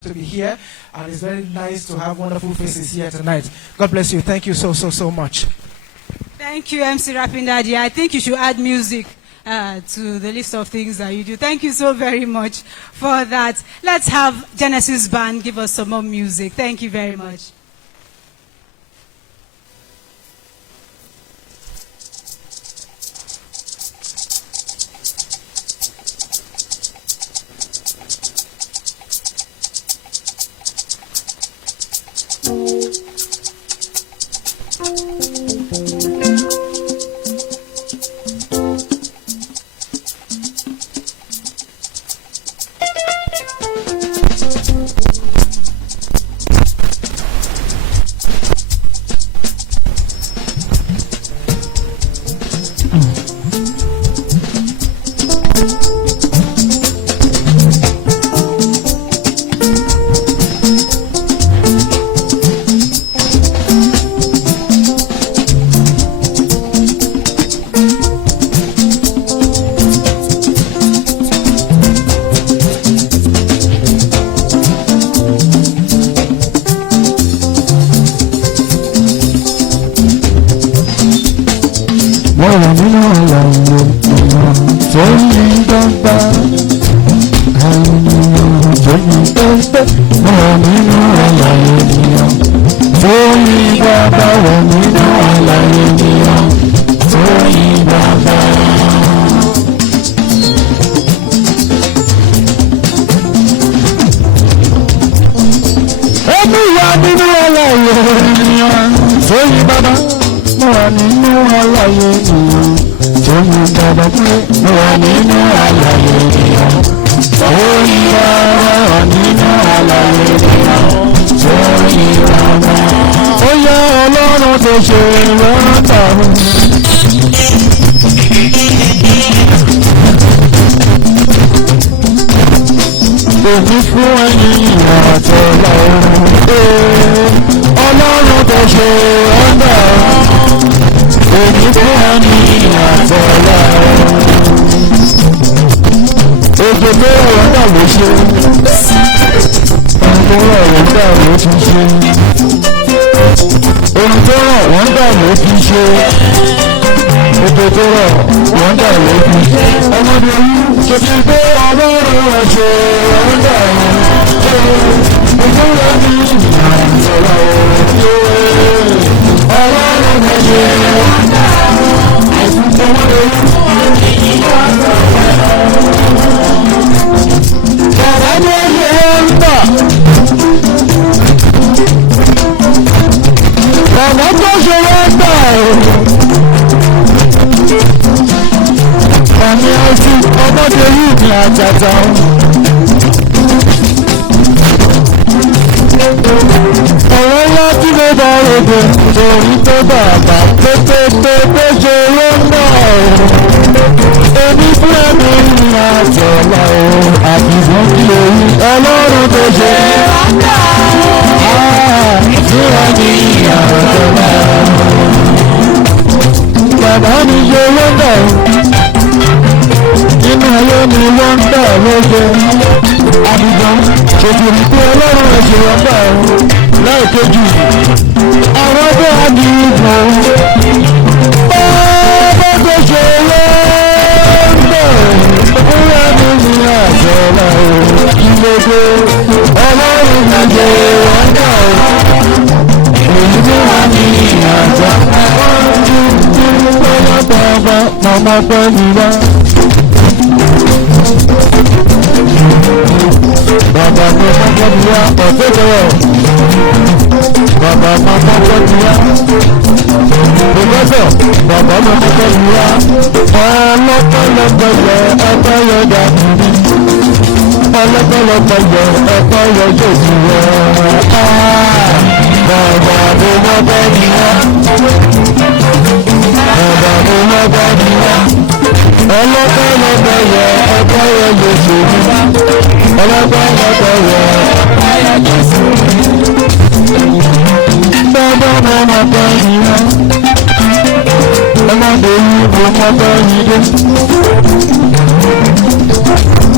to be here, and it's very nice to have wonderful faces here tonight. God bless you. Thank you so much. Thank you, MC Rapindadi. I think you should add music to the list of things that you do. Thank you so very much for that. Let's have Genesis Band give us some more music. Thank you very much.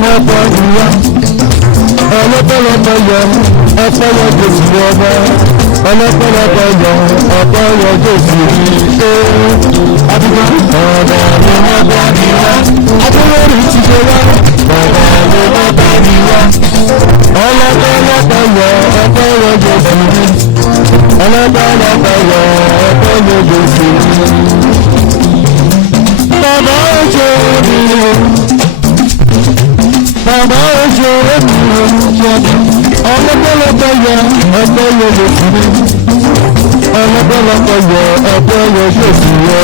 Nobody ọlọ́pọ̀lọpọ̀ yọ ọpọlọ jésù ọba ọlọ́pọ̀lọpọ̀ yọ ọpọlọ jésù ṣe àdúgbò ọ̀dọ̀ ló wọ́n bá mi wá àbúrò rí ti ṣe wá ọ̀dọ̀ ló wọ́n bá mi wá ọlọ́pọ̀lọpọ̀ yọ ọpọlọ jésù ọlọ́pọ̀lọpọ̀ yọ ọpọlọ jésù bàbá òjò mi o. Bàbá oṣù ènìyàn ṣọ́dá, ọlọ́pọ̀lọpọ̀ yọ ọ̀pọ̀ yọ lòsì ní. Ọlọ́pọ̀lọpọ̀ yọ ọ̀pọ̀ yọ lòsì yọ.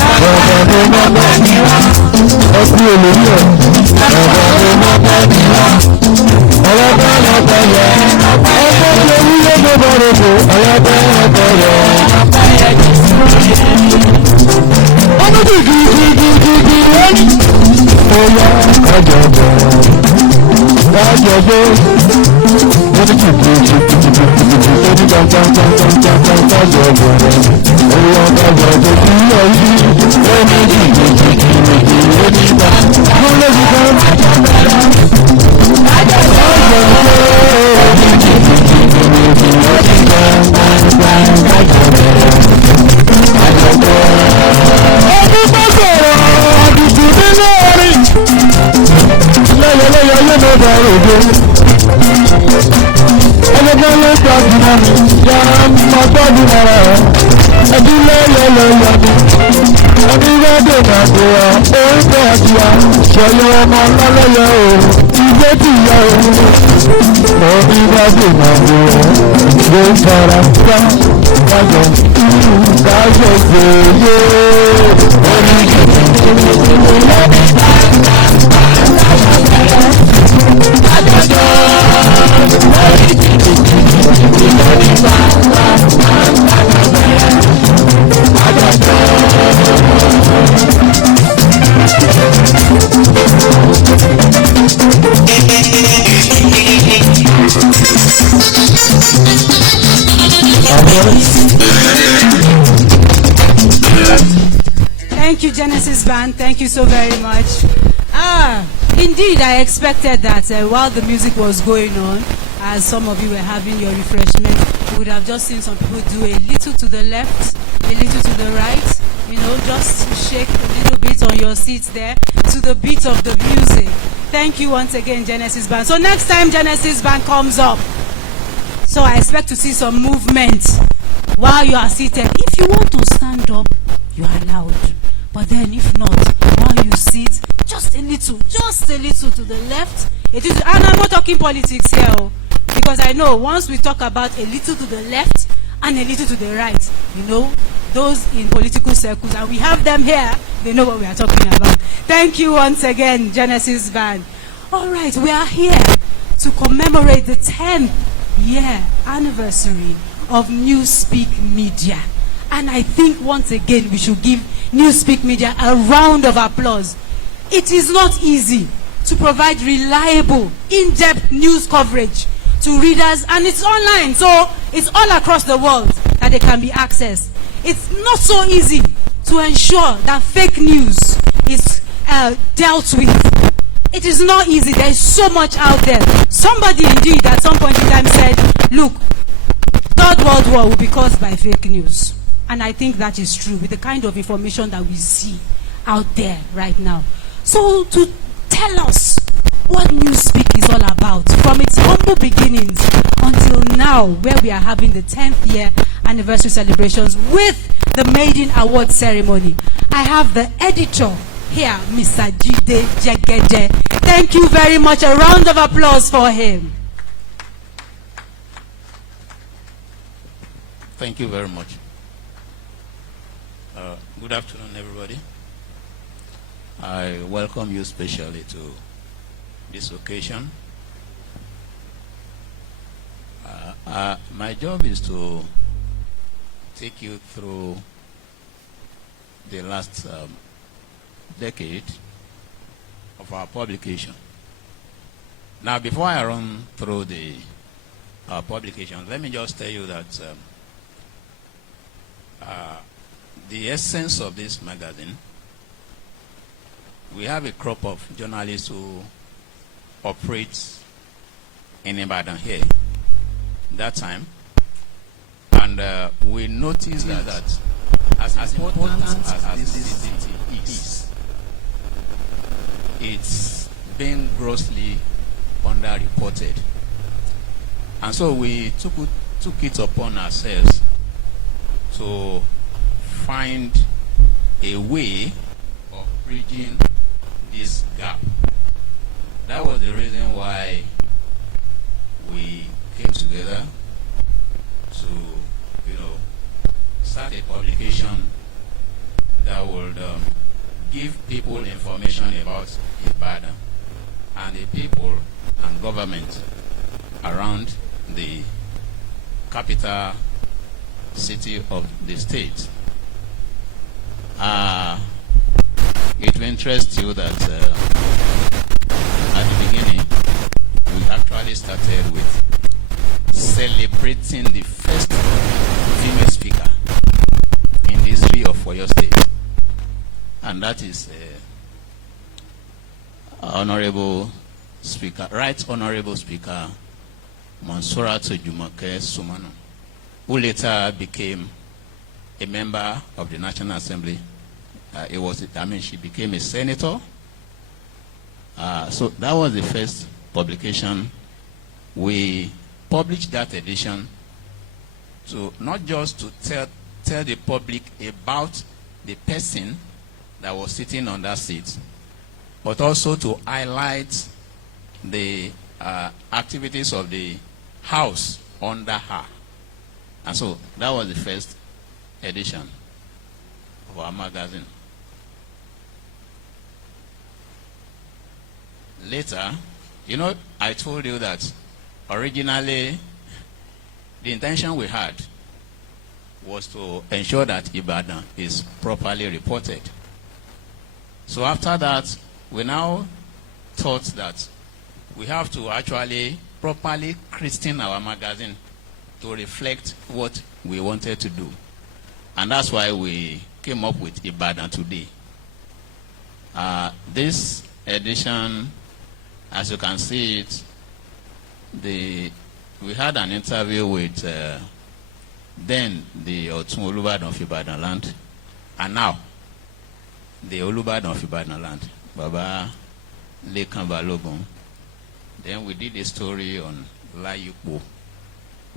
Bàbá mi má bá mi wá. Ọkùn olórí ọ̀. Bàbá mi má bá mi wá. Ọlọ́pọ̀lọpọ̀ yọ ọ̀pọ̀ olórí yóò gbé bọ̀rọ̀ bò. Ọlọ́pọ̀lọpọ̀ yọ ọ̀pọ̀ yọ lòsì ní. Ọdún kìkìkìkìkì lónìí. Oya kájọ̀bọ̀ kájọ̀bọ̀ lórí kìkìkìkìkìkì lórí gbàngbàngbàngbàngbàngbà kájọ̀bọ̀ oya kájọ̀bọ̀ kí lọ yí lórí kìkìkìkìkì lórí gbàngbàngbà lórí gbàngbàngbà lórí kìkìkìkìkì lórí gbàngbàngbà kájọ̀bọ̀. Ọdún bá sọ̀rọ̀ àdùkù nínú orin. Lẹ́yẹlẹ́yẹ ló ló bá rògbò. Ẹlẹ́gbẹ́ ló gba jùlọ mi, yàrá máa tọ́jú mọ́ra ẹ̀. Ẹbí lẹ́yẹlẹ́yẹ ni. Ẹbí lọ́dọ̀ náà kò wá, orúkọ àti wa. Ṣẹ̀yẹ ọmọ lálẹ́yẹ o, ìgbé tì yá o. Ẹbí lọ́dọ̀ náà kò wá, ló ń fara gbá. Kájọ kájọ gbòòyè. Orí kìkìkìkì lórí Thank you, Genesis Band. Thank you so very much. Indeed, I expected that while the music was going on, as some of you were having your refreshment, you would have just seen some people do a little to the left, a little to the right, just shake a little bit on your seats there to the beat of the music. Thank you once again, Genesis Band. So next time Genesis Band comes up, so I expect to see some movement while you are seated. If you want to stand up, you are allowed. But then if not, while you sit, just a little to the left. It is, and I'm not talking politics here, because I know once we talk about a little to the left and a little to the right, those in political circles, and we have them here, they know what we are talking about. Thank you once again, Genesis Band. All right, we are here to commemorate the 10th year anniversary of Newspeak Media. And I think once again we should give Newspeak Media a round of applause. It is not easy to provide reliable, in-depth news coverage to readers, and it's online, so it's all across the world that they can be accessed. It's not so easy to ensure that fake news is dealt with. It is not easy. There is so much out there. Somebody indeed at some point in time said, look, Third World War will be caused by fake news. And I think that is true with the kind of information that we see out there right now. So to tell us what Newspeak is all about, from its humble beginnings until now, where we are having the 10th year anniversary celebrations with the Maiden Award ceremony, I have the editor here, Mr. Jide Jegede. Thank you very much. A round of applause for him. Thank you very much. Good afternoon, everybody. I welcome you specially to this occasion. My job is to take you through the last decade of our publication. Now, before I run through the publication, let me just tell you that the essence of this magazine, we have a crop of journalists who operates in Ibadan here that time. And we noticed that as important as this city is, it's been grossly underreported. And so we took it upon ourselves to find a way of bridging this gap. That was the reason why we came together to, start a publication that would give people information about Ibadan and the people and government around the capital city of the state. It will interest you that at the beginning we actually started with celebrating the first female speaker in the history of Oyo State, and that is Honorable Speaker, Right Honorable Speaker Monsurat Jumoke Sumano, who later became a member of the National Assembly. She became a senator. So that was the first publication. We published that edition to not just to tell the public about the person that was sitting on that seat, but also to highlight the activities of the house under her. And so that was the first edition of our magazine. Later, I told you that originally the intention we had was to ensure that Ibadan is properly reported. So after that, we now thought that we have to actually properly christen our magazine to reflect what we wanted to do. And that's why we came up with Ibadan Today. This edition, as you can see it, we had an interview with then the Otun Olubadan of Ibadan land, and now the Olubadan of Ibadan land, Baba Lekan Balogun. Then we did a story on Layupo.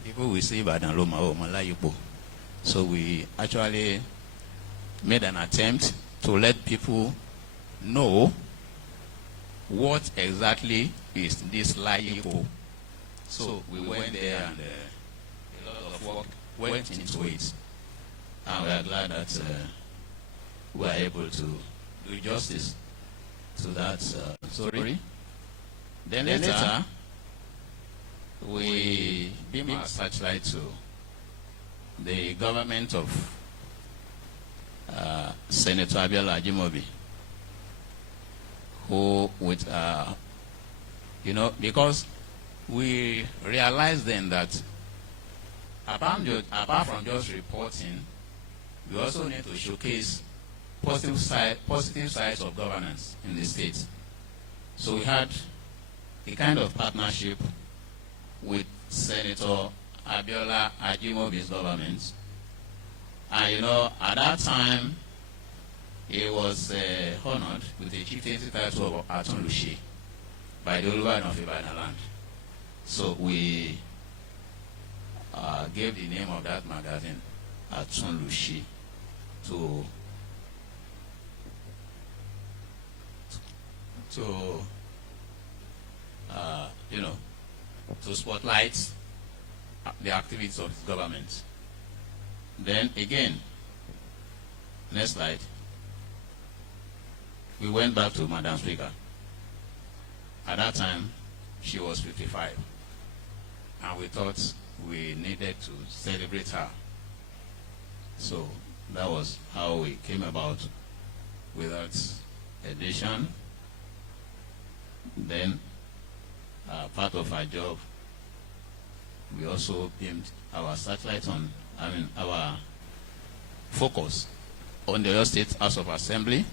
People will say Ibadan Loma Layupo. So we actually made an attempt to let people know what exactly is this Layupo. So we went there and a lot of work went into it. And we are glad that we are able to do justice to that story. Then later, we beam our searchlight to the government of Senator Abiola Ajimobi, who with, because we realized then that apart from just reporting, we also need to showcase positive sides of governance in the state. So we had a kind of partnership with Senator Abiola Ajimobi's government. And at that time, he was honored with the chieftaincy title of Atun Lushi by the Olubadan of Ibadan land. So we gave the name of that magazine Atun Lushi to spotlight the activities of his government. Then again, next slide, we went back to Madam Speaker. At that time, she was 55, and we thought we needed to celebrate her. So that was how we came about with that edition. Then, part of our job, we also beamed our satellite on, our focus on the Oyo State House of Assembly,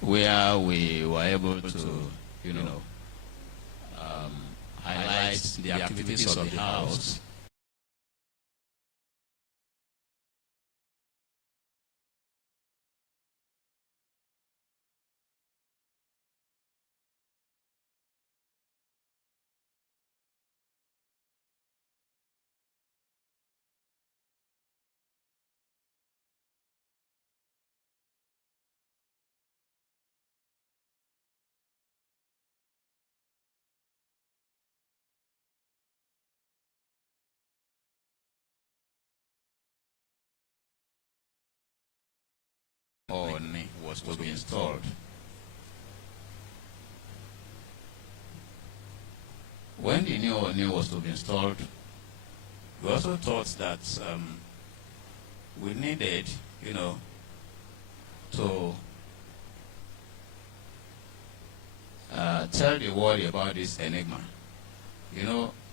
where we were able to, highlights the activities of the House. Oni was to be installed. When the new Oni was to be installed, we also thought that we needed, to tell the world about this enigma.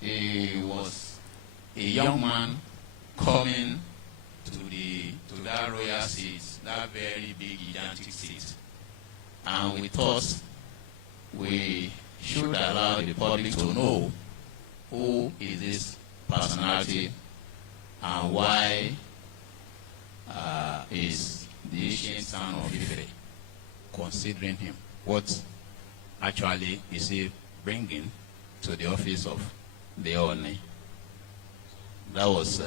He was a young man coming to that royal seat, that very big gigantic seat, and we thought we should allow the public to know who is this personality and why is the ancient son of Ife considering him. What actually is he bringing to the office of the Oni? That was.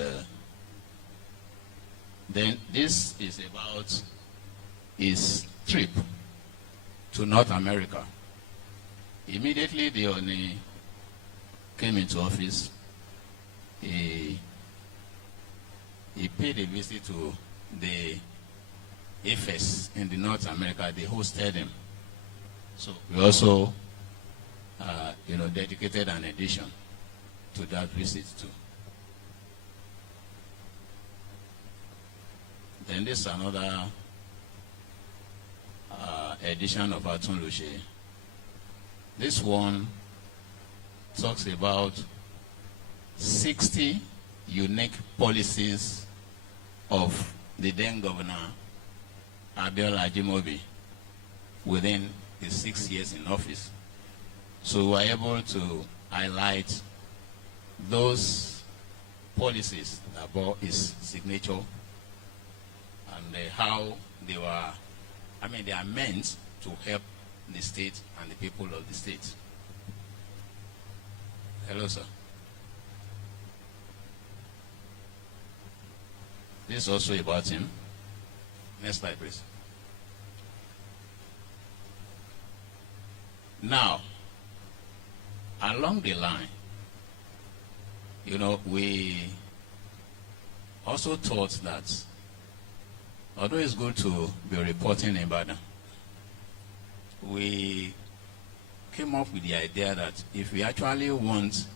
Then this is about his trip to North America. Immediately the Oni came into office. He paid a visit to the Ifes in the North America. They hosted him. So we also, dedicated an edition to that visit too. Then this is another edition of Atun Luce. This one talks about 60 unique policies of the then governor, Abiola Ajimobi, within his 6 years in office. So we were able to highlight those policies that bore his signature and how they are meant to help the state and the people of the state. Hello, sir. This is also about him. Next slide, please. Now, along the line, we also thought that although it's good to be reporting in Ibadan, we came up with the idea that if we actually want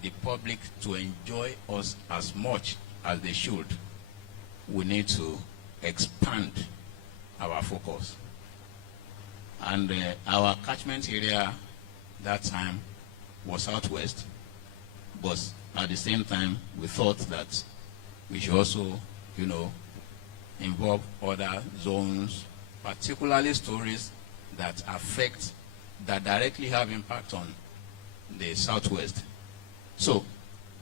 the public to enjoy us as much as they should, we need to expand our focus. And our catchment area that time was Southwest, but at the same time, we thought that we should also, involve other zones, particularly stories that directly have impact on the Southwest. So,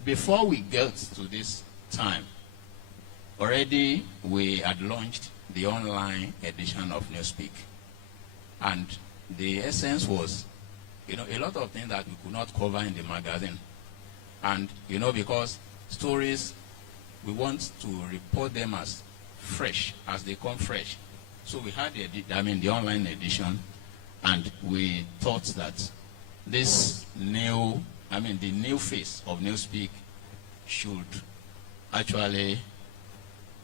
before we get to this time, already we had launched the online edition of Newspeak. And the essence was, a lot of things that we could not cover in the magazine. And, because stories, we want to report them as fresh, as they come fresh. So we had the online edition, and we thought that this the new face of Newspeak should actually,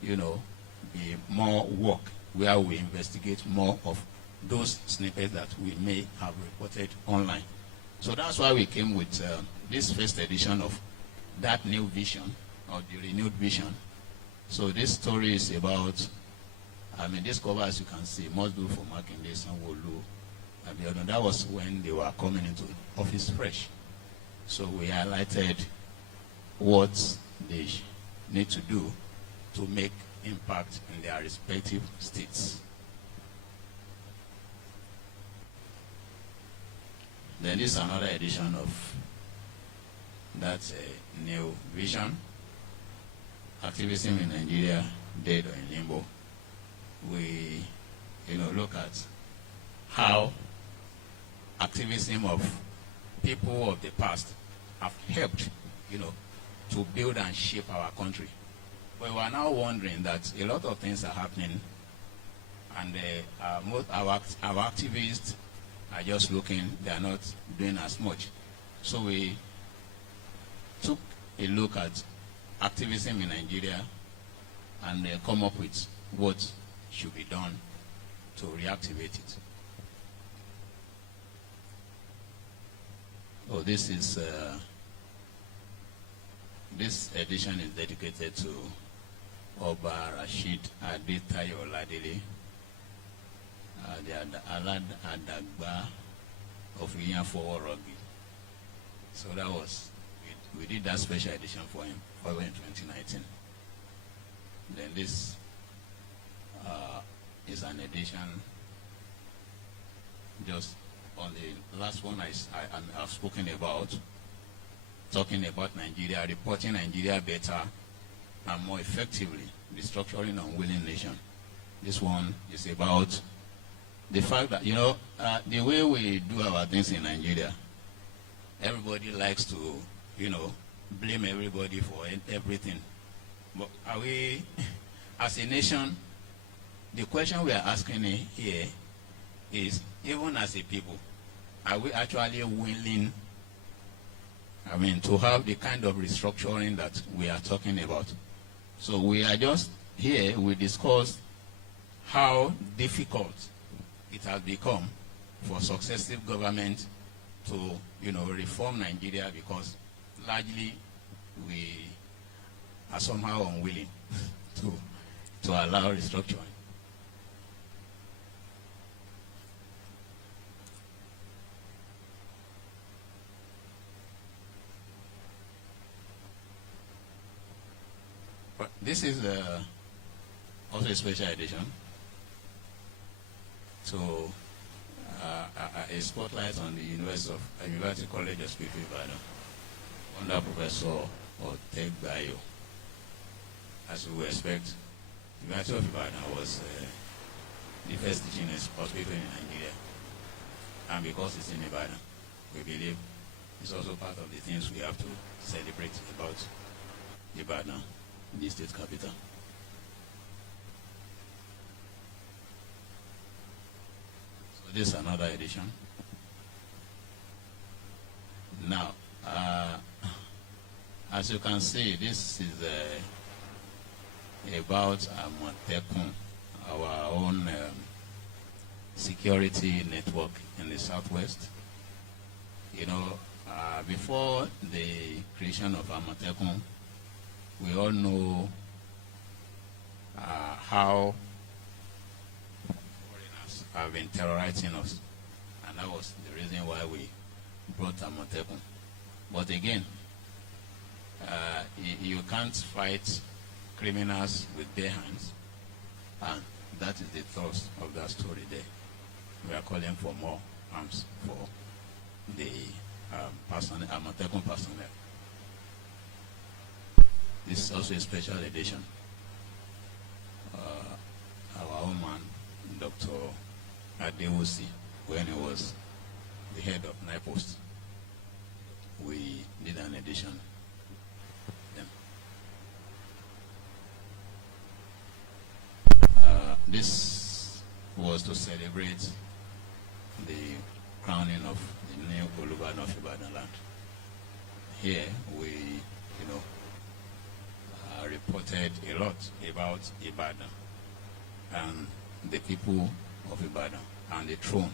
be more work where we investigate more of those snippets that we may have reported online. So that's why we came with this first edition of that new vision, or the renewed vision. So this story is about, this cover, as you can see, must do for Makinde, Sanwo-Olu. That was when they were coming into office fresh. So we highlighted what they need to do to make impact in their respective states. Then this is another edition of that new vision, activism in Nigeria, dead or in limbo. We, look at how activism of people of the past have helped, to build and shape our country. But we are now wondering that a lot of things are happening, and most our activists are just looking, they are not doing as much. So we took a look at activism in Nigeria and come up with what should be done to reactivate it. Oh, this edition is dedicated to Oba Rashid Adetayo Oladele, the Alad Adagba of Iyanfowo Rugby. So that was, we did that special edition for him in 2019. Then this is an edition just on the last one I've spoken about, talking about Nigeria, reporting Nigeria better and more effectively, restructuring unwilling nation. This one is about the fact that, the way we do our things in Nigeria, everybody likes to, blame everybody for everything. But are we, as a nation, the question we are asking here is, even as a people, are we actually willing, to have the kind of restructuring that we are talking about? So we are just here, we discuss how difficult it has become for successive government to, reform Nigeria, because largely we are somehow unwilling to allow restructuring. But this is also a special edition. So a spotlight on the University College of Hospital Ibadan under Professor Otegbayo. As we expect, the University of Ibadan was the first teaching hospital in Nigeria. And because it's in Ibadan, we believe it's also part of the things we have to celebrate about Ibadan, the state capital. So this is another edition. Now, as you can see, this is about Amotekun, our own security network in the Southwest. Before the creation of Amotekun, we all know how foreigners have been terrorizing us, and that was the reason why we brought Amotekun. But again, you can't fight criminals with bare hands, and that is the thrust of that story there. We are calling for more arms for the Amotekun personnel. This is also a special edition. Our own man, Dr. Adewusi, when he was the head of NIPOST, we did an edition. This was to celebrate the crowning of the new Olubadan of Ibadan land. Here we, reported a lot about Ibadan and the people of Ibadan and the throne